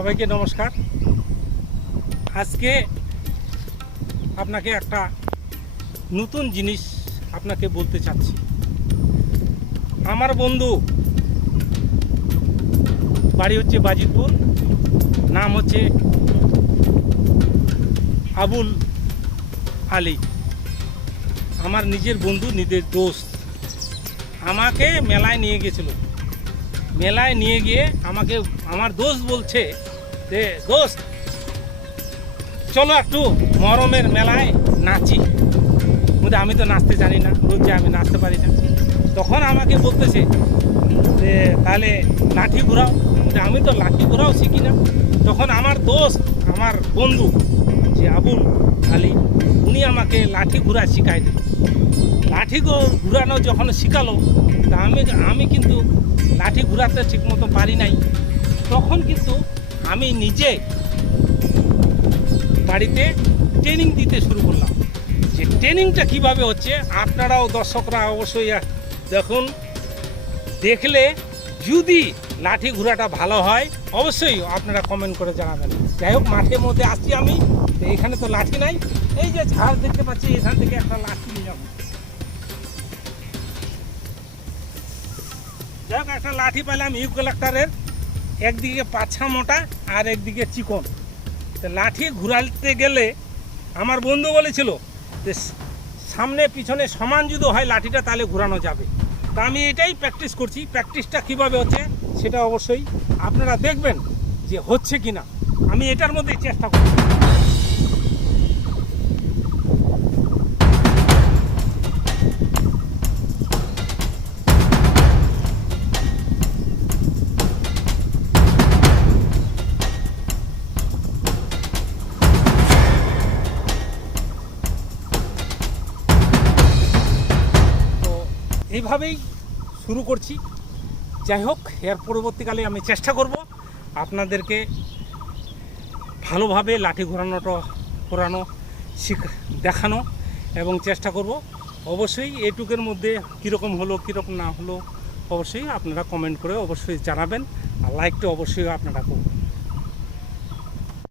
সবাইকে নমস্কার। আজকে আপনাকে একটা নতুন জিনিস আপনাকে বলতে চাচ্ছি। আমার বন্ধু বাড়ি হচ্ছে বাজিতপুর, নাম হচ্ছে আবুল আলী। আমার নিজের বন্ধু, নিজের দোস্ত। আমাকে মেলায় নিয়ে গেছিল। মেলায় নিয়ে গিয়ে আমাকে আমার দোস্ত বলছে যে, দোস্ত চলো একটু মরমের মেলায় নাচি। আমি তো নাচতে জানি না, রোজে আমি নাচতে পারি না। তখন আমাকে বলতেছে যে তাহলে লাঠি ঘোরাও। আমি তো লাঠি ঘোরাও শিখি না। তখন আমার দোস্ত, আমার বন্ধু যে আবুল আলী, উনি আমাকে লাঠি ঘোরা শিখাই দিল। লাঠি ঘুরানো যখন শিখালো, তা আমি কিন্তু লাঠি ঘুরাতে ঠিক মতো পারি নাই। তখন কিন্তু আমি নিজে বাড়িতে ট্রেনিং দিতে শুরু করলাম। যে ট্রেনিংটা কিভাবে হচ্ছে আপনারাও দর্শকরা অবশ্যই দেখুন। দেখলে যদি লাঠি ঘোরাটা ভালো হয় অবশ্যই আপনারা কমেন্ট করে জানাবেন। যাই হোক, মাঠের মধ্যে আসছি আমি। তো এখানে তো লাঠি নাই, এই যে ঝাড় দেখতে পাচ্ছি, এখান থেকে একটা লাঠি নিয়ে যাবো। যাই হোক, একটা লাঠি পেলাম ইউক্যালিপটাসের, একদিকে পাছা মোটা আর একদিকে চিকন। তো লাঠি ঘুরাতে গেলে আমার বন্ধু বলেছিল যে সামনে পিছনে সমান যদি হয় লাঠিটা, তাহলে ঘোরানো যাবে। তা আমি এটাই প্র্যাকটিস করছি। প্র্যাকটিসটা কীভাবে হচ্ছে সেটা অবশ্যই আপনারা দেখবেন যে হচ্ছে কি না। আমি এটার মধ্যেই চেষ্টা করছি। এইভাবেই শুরু করছি। যাই হোক, এর পরবর্তীকালে আমি চেষ্টা করব আপনাদেরকে ভালোভাবে লাঠি ঘোরানো দেখানো এবং চেষ্টা করব। অবশ্যই এইটুকের মধ্যে কীরকম হলো কীরকম না হলো অবশ্যই আপনারা কমেন্ট করে অবশ্যই জানাবেন। আর লাইকটা অবশ্যই আপনারা করুন।